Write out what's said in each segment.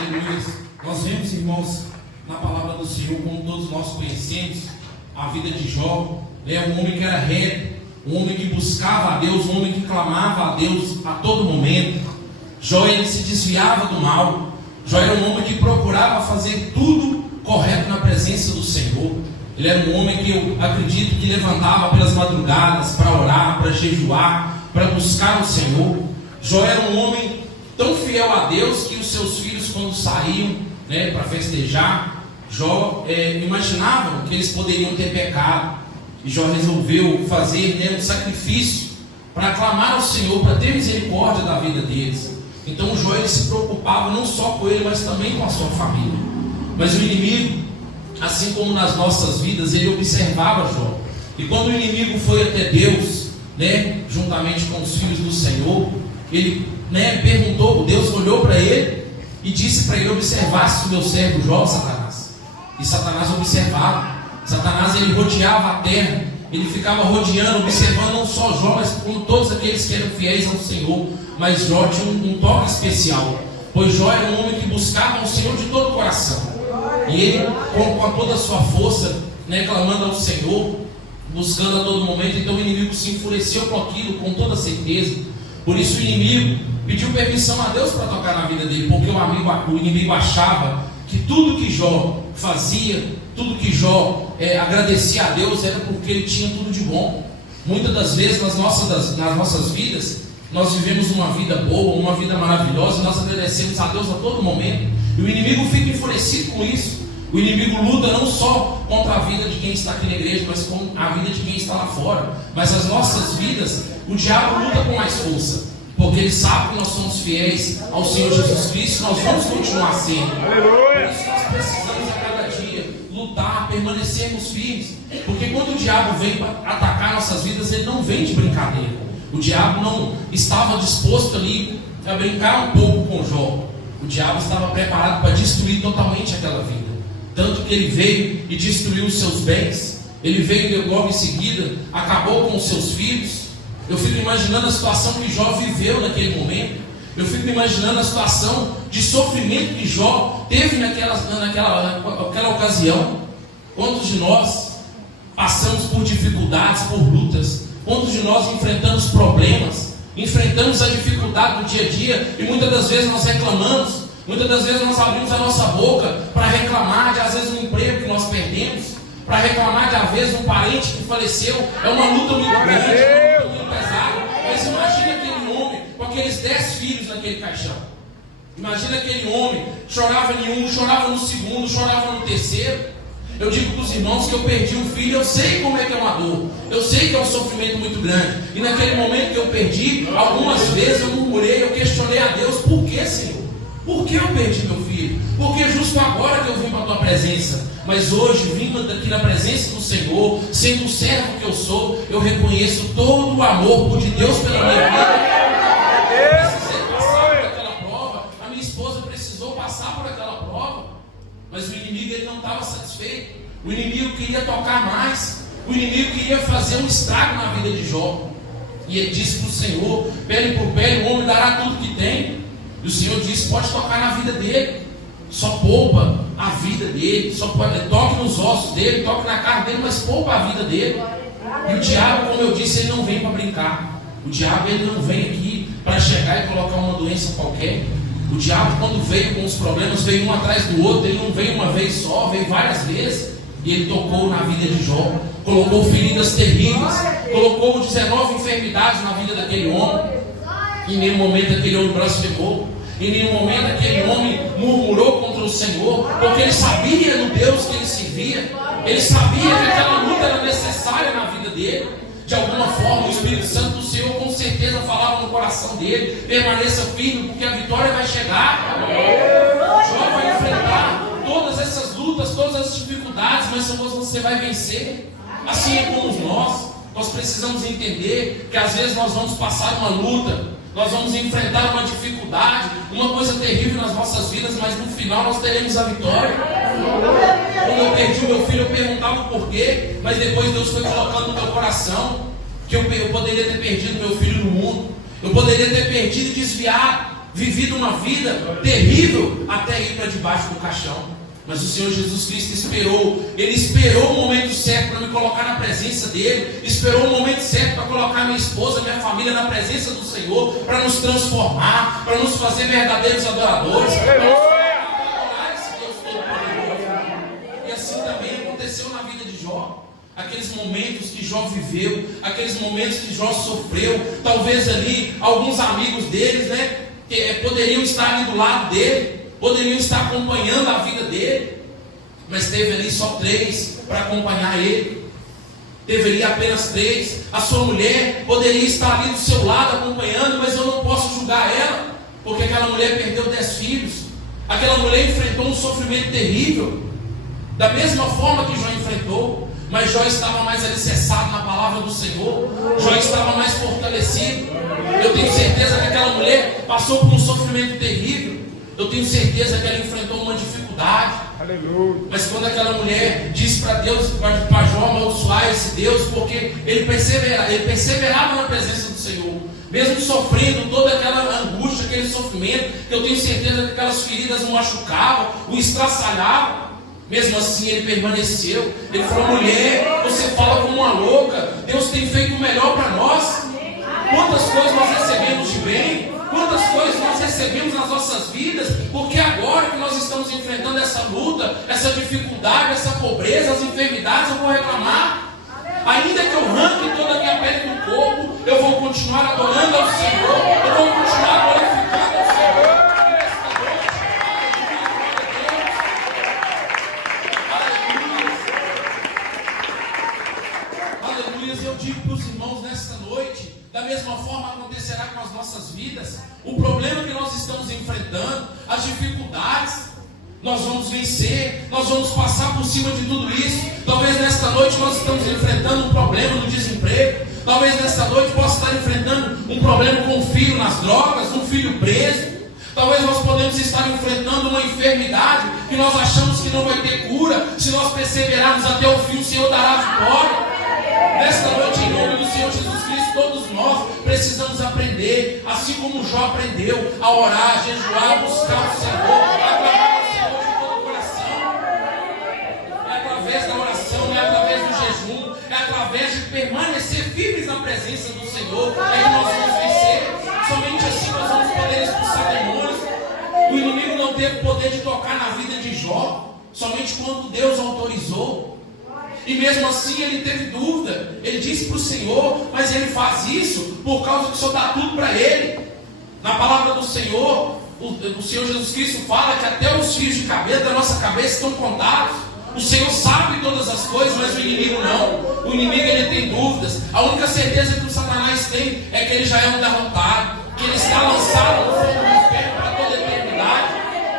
Aleluia. Nós vemos, irmãos, na palavra do Senhor, como todos nós conhecemos, a vida de Jó. Um homem que era reto, um homem que buscava a Deus, um homem que clamava a Deus a todo momento. Jó, ele se desviava do mal. Jó era um homem que procurava fazer tudo correto na presença do Senhor. Ele era um homem que eu acredito que levantava pelas madrugadas para orar, para jejuar, para buscar o Senhor. Jó era um homem tão fiel a Deus que os seus filhos, quando saíam para festejar, Jó imaginavam que eles poderiam ter pecado. E Jó resolveu fazer um sacrifício para clamar ao Senhor, para ter misericórdia da vida deles. Então Jó, ele se preocupava não só com ele, mas também com a sua família. Mas o inimigo, assim como nas nossas vidas, ele observava Jó. E quando o inimigo foi até Deus, juntamente com os filhos do Senhor, ele perguntou, Deus olhou para ele e disse para ele: observasse o meu servo Jó, Satanás. E Satanás observava. Satanás, ele rodeava a terra, ele ficava rodeando, observando não só Jó, mas com todos aqueles que eram fiéis ao Senhor. Mas Jó tinha um toque especial, pois Jó era um homem que buscava o Senhor de todo o coração. E ele, com toda a sua força, clamando ao Senhor, buscando a todo momento. Então o inimigo se enfureceu com aquilo, com toda certeza. Por isso o inimigo pediu permissão a Deus para tocar na vida dele, porque o inimigo achava que tudo que Jó fazia, tudo que Jó agradecia a Deus, era porque ele tinha tudo de bom. Muitas das vezes nas nossas vidas, nós vivemos uma vida boa, uma vida maravilhosa, e nós agradecemos a Deus a todo momento. E o inimigo fica enfurecido com isso. O inimigo luta não só contra a vida de quem está aqui na igreja, mas com a vida de quem está lá fora. Mas as nossas vidas, o diabo luta com mais força, porque ele sabe que nós somos fiéis ao Senhor Jesus Cristo, nós vamos continuar sendo. Aleluia! Por isso nós precisamos a cada dia lutar, permanecermos firmes, porque quando o diabo vem para atacar nossas vidas, ele não vem de brincadeira. O diabo não estava disposto ali a brincar um pouco com Jó. O diabo estava preparado para destruir totalmente aquela vida. Tanto que ele veio e destruiu os seus bens. Ele veio e logo em seguida acabou com os seus filhos. Eu fico imaginando a situação que Jó viveu naquele momento. Eu fico imaginando a situação de sofrimento que Jó teve naquela ocasião. Quantos de nós passamos por dificuldades, por lutas? Quantos de nós enfrentamos problemas? Enfrentamos a dificuldade do dia a dia e muitas das vezes nós reclamamos. Muitas das vezes nós abrimos a nossa boca para reclamar de às vezes um emprego que nós perdemos, para reclamar de às vezes um parente que faleceu. É uma luta muito grande, é uma luta muito pesada. Mas imagina aquele homem com aqueles 10 filhos naquele caixão. Imagina aquele homem, chorava em um, chorava no segundo, chorava no terceiro. Eu digo para os irmãos que eu perdi um filho, eu sei como é que é uma dor, eu sei que é um sofrimento muito grande. E naquele momento que eu perdi, algumas vezes eu murmurei, eu questionei a Deus: por que, Senhor? Por que eu perdi meu filho? Porque justo agora que eu vim para a tua presença. Mas hoje, vindo aqui na presença do Senhor, sendo o servo que eu sou, eu reconheço todo o amor de Deus pela minha vida. Eu precisei passar por aquela prova, a minha esposa precisou passar por aquela prova. Mas o inimigo, ele não estava satisfeito. O inimigo queria tocar mais. O inimigo queria fazer um estrago na vida de Jó. E ele disse para o Senhor: pele por pele, o homem dará tudo que tem. E o Senhor disse: pode tocar na vida dele, só poupa a vida dele, toque nos ossos dele, toque na carne dele, mas poupa a vida dele. E o diabo, como eu disse, ele não vem para brincar. O diabo, ele não vem aqui para chegar e colocar uma doença qualquer. O diabo, quando veio com os problemas, veio um atrás do outro. Ele não veio uma vez só, veio várias vezes. E ele tocou na vida de Jó, colocou feridas terríveis, colocou 19 enfermidades na vida daquele homem. Em nenhum momento aquele homem blasfemou, em nenhum momento aquele homem murmurou contra o Senhor, porque ele sabia no Deus que ele servia. Ele sabia que aquela luta era necessária na vida dele. De alguma forma o Espírito Santo do Senhor com certeza falava no coração dele: permaneça firme, porque a vitória vai chegar. Jó vai enfrentar todas essas lutas, todas as dificuldades, mas você vai vencer. Assim é como nós precisamos entender que às vezes nós vamos passar uma luta, nós vamos enfrentar uma dificuldade, uma coisa terrível nas nossas vidas, mas no final nós teremos a vitória. Quando eu perdi o meu filho, eu perguntava o porquê, mas depois Deus foi colocando no meu coração que eu poderia ter perdido meu filho no mundo, eu poderia ter perdido e desviado vivido uma vida terrível até ir para debaixo do caixão. Mas o Senhor Jesus Cristo esperou. Ele esperou o momento certo para me colocar na presença dele. Esperou o momento certo para colocar minha esposa, minha família na presença do Senhor, para nos transformar, para nos fazer verdadeiros adoradores, para nos adorar esse Deus Todo-Poderoso. E assim também aconteceu na vida de Jó. Aqueles momentos que Jó viveu, aqueles momentos que Jó sofreu, talvez ali alguns amigos deles, poderiam estar ali do lado dele, poderiam estar acompanhando a vida dele, mas teve ali só 3 para acompanhar ele. Teve ali apenas 3. A sua mulher poderia estar ali do seu lado acompanhando, mas eu não posso julgar ela, porque aquela mulher perdeu 10 filhos. Aquela mulher enfrentou um sofrimento terrível, da mesma forma que Jó enfrentou. Mas Jó estava mais alicerçado na palavra do Senhor. Jó estava mais fortalecido. Eu tenho certeza que aquela mulher passou por um sofrimento terrível. Eu tenho certeza que ela enfrentou uma dificuldade. Aleluia. Mas quando aquela mulher disse para Deus, para Jó amaldiçoar esse Deus, porque ele perseverava na presença do Senhor, mesmo sofrendo toda aquela angústia, aquele sofrimento, que eu tenho certeza que aquelas feridas o machucavam, o estraçalhavam. Mesmo assim ele permaneceu. Ele falou: mulher, você fala como uma louca. Deus tem feito o melhor para nós. Quantas coisas nós recebemos de bem, quantas coisas nós recebemos nas nossas vidas, porque agora que nós estamos enfrentando essa luta, essa dificuldade, essa pobreza, as enfermidades, eu vou reclamar. Ainda que eu arranque toda a minha pele do corpo, eu vou continuar adorando ao Senhor, eu vou continuar glorificando ao Senhor. Eu digo para os irmãos nesta noite, da mesma forma acontecerá com as nossas vidas. O problema que nós estamos enfrentando, as dificuldades, nós vamos vencer, nós vamos passar por cima de tudo isso. Talvez nesta noite nós estamos enfrentando um problema no desemprego. Talvez nesta noite possa estar enfrentando um problema com um filho nas drogas, um filho preso. Talvez nós podemos estar enfrentando uma enfermidade que nós achamos que não vai ter cura. Se nós perseverarmos até o fim, o Senhor dará vitória. Nesta noite, em nome do Senhor Jesus Cristo, todos nós precisamos aprender, assim como Jó aprendeu, a orar, a jejuar, a buscar o Senhor, a clamar o Senhor de todo o coração. É através da oração, é através do jejum, é através de permanecer firmes na presença do Senhor, é que nós vamos vencer. Somente assim nós vamos poder expulsar demônios. O inimigo não teve poder de tocar na vida de Jó, somente quando Deus autorizou. E mesmo assim ele teve dúvida. Ele disse para o Senhor, mas ele faz isso por causa que o Senhor dá tudo para ele. Na palavra do Senhor, o Senhor Jesus Cristo fala que até os fios de cabelo da nossa cabeça estão contados. O Senhor sabe todas as coisas, mas o inimigo não. O inimigo ele tem dúvidas. A única certeza que o Satanás tem é que ele já é um derrotado, que ele está lançado no fogo do inferno para toda a eternidade.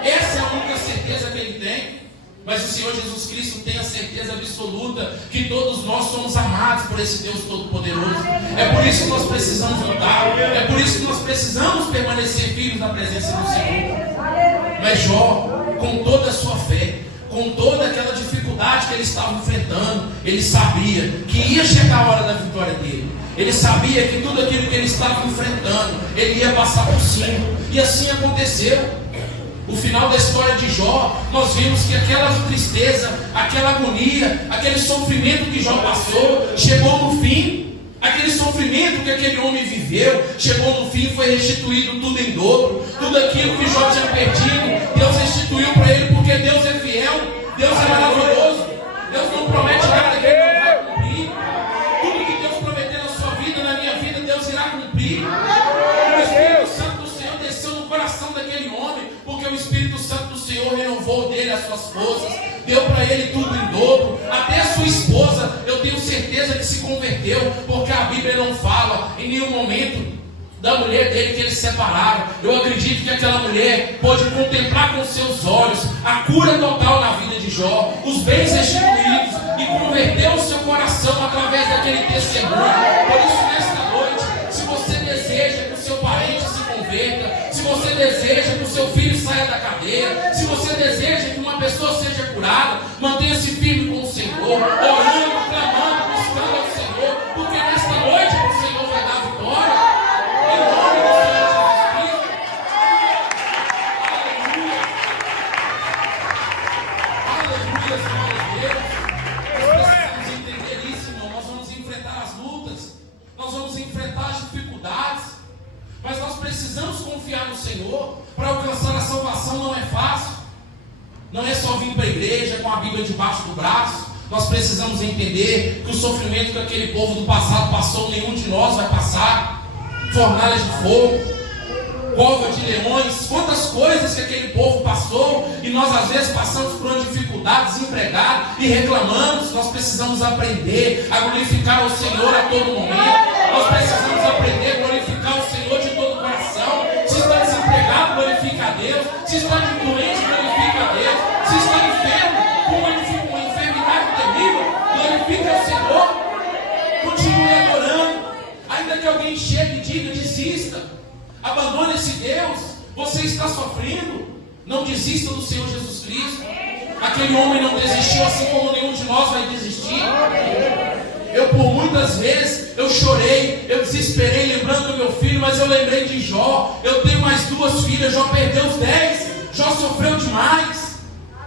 Essa é a única certeza que ele tem. Mas o Senhor Jesus Cristo tem a certeza absoluta que todos nós somos amados por esse Deus Todo-Poderoso. É por isso que nós precisamos lutar. É por isso que nós precisamos permanecer firmes na presença do Senhor. Mas Jó, com toda a sua fé, com toda aquela dificuldade que ele estava enfrentando, ele sabia que ia chegar a hora da vitória dele. Ele sabia que tudo aquilo que ele estava enfrentando, ele ia passar por cima. E assim aconteceu. O final da história de Jó, nós vimos que aquela tristeza, aquela agonia, aquele sofrimento que Jó passou, chegou no fim. Aquele sofrimento que aquele homem viveu, chegou no fim e foi restituído tudo em dobro. Tudo aquilo que Jó tinha perdido, Deus restituiu para ele, porque Deus é fiel, Deus é maravilhoso. Deus não promete nada que ele não vai cumprir. Tudo que Deus prometeu na sua vida, na minha vida, Deus irá cumprir. O Espírito Santo do Senhor desceu no coração daquele homem, porque o Espírito Santo do Senhor renovou dele as suas forças, deu para ele tudo em dobro. Até a sua esposa, eu tenho certeza que se converteu, porque a Bíblia não fala em nenhum momento da mulher dele que eles separaram. Eu acredito que aquela mulher pôde contemplar com seus olhos a cura total na vida de Jó, os bens restituídos, e converteu o seu coração através daquele testemunho. Por isso, nesta noite, se você deseja que o seu parente se converta, se você deseja que o seu filho saia da cadeia, se você deseja que uma pessoa seja curada, mantenha-se firme com o Senhor, orando, clamando, buscando ao Senhor, porque nesta noite o Senhor vai dar vitória. Em nome do Senhor Jesus Cristo. Não é só vir para a igreja com a Bíblia debaixo do braço. Nós precisamos entender que o sofrimento que aquele povo do passado passou, nenhum de nós vai passar. Fornalhas de fogo, cova de leões, quantas coisas que aquele povo passou, e nós às vezes passamos por uma dificuldade, desempregados, e reclamamos. Nós precisamos aprender a glorificar o Senhor a todo momento. Nós precisamos aprender a glorificar o Senhor de todo o coração. Se está desempregado, glorifica a Deus. Se está doente, glorifica a Deus. Se está enfermo, com uma enfermidade terrível, glorifica o Senhor. Continue adorando. Ainda que alguém chegue e diga, desista, abandone esse Deus, você está sofrendo, não desista do Senhor Jesus Cristo. Aquele homem não desistiu, assim como nenhum de nós vai desistir. Eu por muitas vezes, eu chorei, eu desesperei lembrando do meu filho, mas eu lembrei de Jó. Eu tenho mais 2 filhas, Jó perdeu os 10, Jó sofreu demais.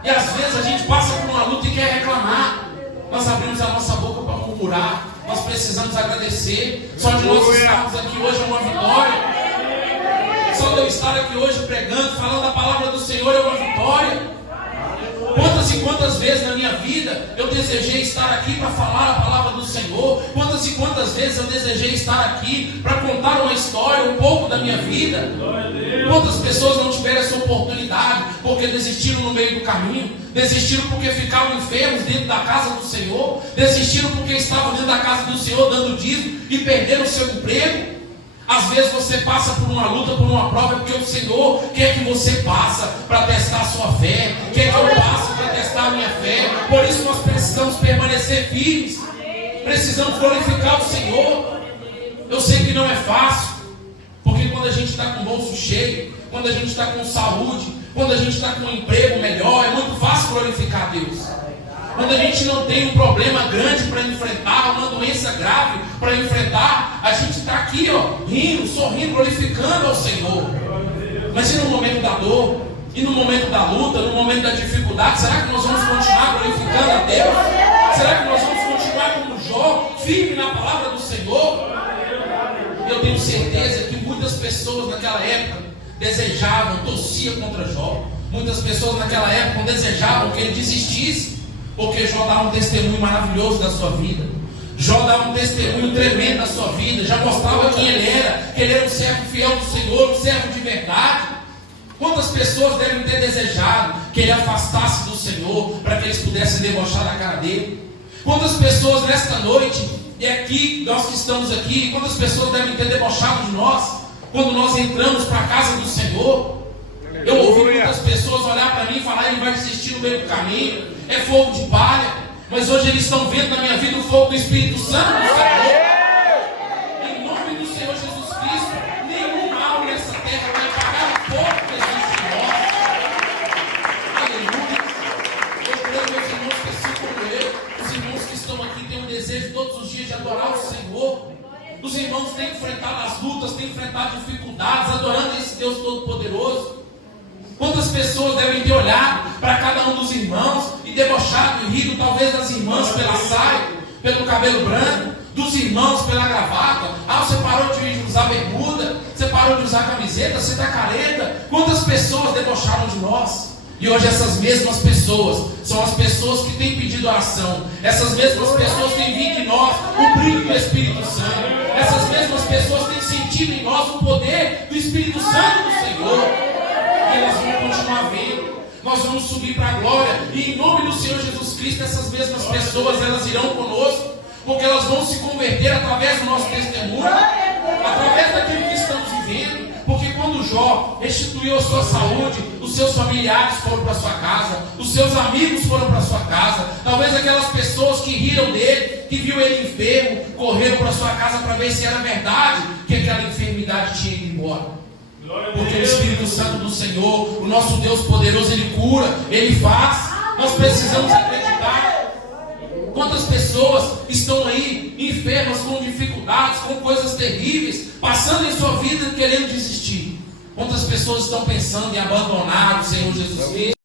E às vezes a gente passa por uma luta e quer reclamar. Nós abrimos a nossa boca para murmurar. Nós precisamos agradecer. Só de nós estarmos aqui hoje é uma vitória. Só de eu estar aqui hoje pregando, falando a palavra do Senhor é uma vitória. Quantas e quantas vezes na minha vida eu desejei estar aqui para falar a palavra do Senhor? Quantas e quantas vezes eu desejei estar aqui para contar uma história, um pouco da minha vida? Quantas pessoas não tiveram essa oportunidade porque desistiram no meio do caminho? Desistiram porque ficavam enfermos dentro da casa do Senhor? Desistiram porque estavam dentro da casa do Senhor dando dízimo e perderam o seu emprego? Às vezes você passa por uma luta, por uma prova, porque o Senhor quer que você passe para testar a sua fé, quer que eu passe para testar a minha fé. Por isso nós precisamos permanecer firmes, precisamos glorificar o Senhor. Eu sei que não é fácil, porque quando a gente está com o bolso cheio, quando a gente está com saúde, quando a gente está com um emprego melhor, é muito fácil glorificar a Deus. Quando a gente não tem um problema grande para enfrentar, uma doença grave para enfrentar, a gente está aqui, rindo, sorrindo, glorificando ao Senhor. Mas e no momento da dor? E no momento da luta? No momento da dificuldade? Será que nós vamos continuar glorificando a Deus? Será que nós vamos continuar como Jó, firme na palavra do Senhor? Eu tenho certeza que muitas pessoas naquela época desejavam, torciam contra Jó. Muitas pessoas naquela época desejavam que ele desistisse, porque Jó dá um testemunho maravilhoso da sua vida. Jó dá um testemunho tremendo da sua vida. Já mostrava quem ele era, que ele era um servo fiel do Senhor, um servo de verdade. Quantas pessoas devem ter desejado que ele afastasse do Senhor, para que eles pudessem debochar da cara dele? Quantas pessoas nesta noite, e aqui, nós que estamos aqui, quantas pessoas devem ter debochado de nós, quando nós entramos para a casa do Senhor? Eu ouvi muitas pessoas olhar para mim e falar, ele vai desistir no meio do caminho, é fogo de palha. Mas hoje eles estão vendo na minha vida o fogo do Espírito Santo do Senhor. Em nome do Senhor Jesus Cristo, nenhum mal nessa terra vai pagar o fogo que existe em nós. Aleluia. Eu creio, meus irmãos, que assim como eu, os irmãos que estão aqui têm um desejo todos os dias de adorar o Senhor. Os irmãos têm enfrentado as lutas, têm enfrentado dificuldades, adorando esse Deus Todo-Poderoso. Quantas pessoas devem ter olhado para cada um dos irmãos e debochado e rido, talvez das irmãs pela saia, pelo cabelo branco, dos irmãos pela gravata. Você parou de usar bermuda, você parou de usar camiseta, você está careta. Quantas pessoas debocharam de nós? E hoje essas mesmas pessoas são as pessoas que têm pedido oração. Essas mesmas pessoas têm visto em nós o brilho do Espírito Santo. Essas mesmas pessoas têm sentido em nós o poder do Espírito Santo do Senhor. E elas vão continuar vendo. Nós vamos subir para a glória. E em nome do Senhor Jesus Cristo, essas mesmas pessoas, elas irão conosco, porque elas vão se converter através do nosso testemunho, através daquilo que estamos vivendo. Porque quando Jó restituiu a sua saúde, os seus familiares foram para sua casa, os seus amigos foram para sua casa. Talvez aquelas pessoas que riram dele, que viu ele enfermo, correram para sua casa para ver se era verdade que aquela enfermidade tinha ido embora. Porque o Espírito Santo do Senhor, o nosso Deus poderoso, Ele cura, Ele faz. Nós precisamos acreditar. Quantas pessoas estão aí enfermas, com dificuldades, com coisas terríveis, passando em sua vida querendo desistir? Quantas pessoas estão pensando em abandonar o Senhor Jesus Cristo?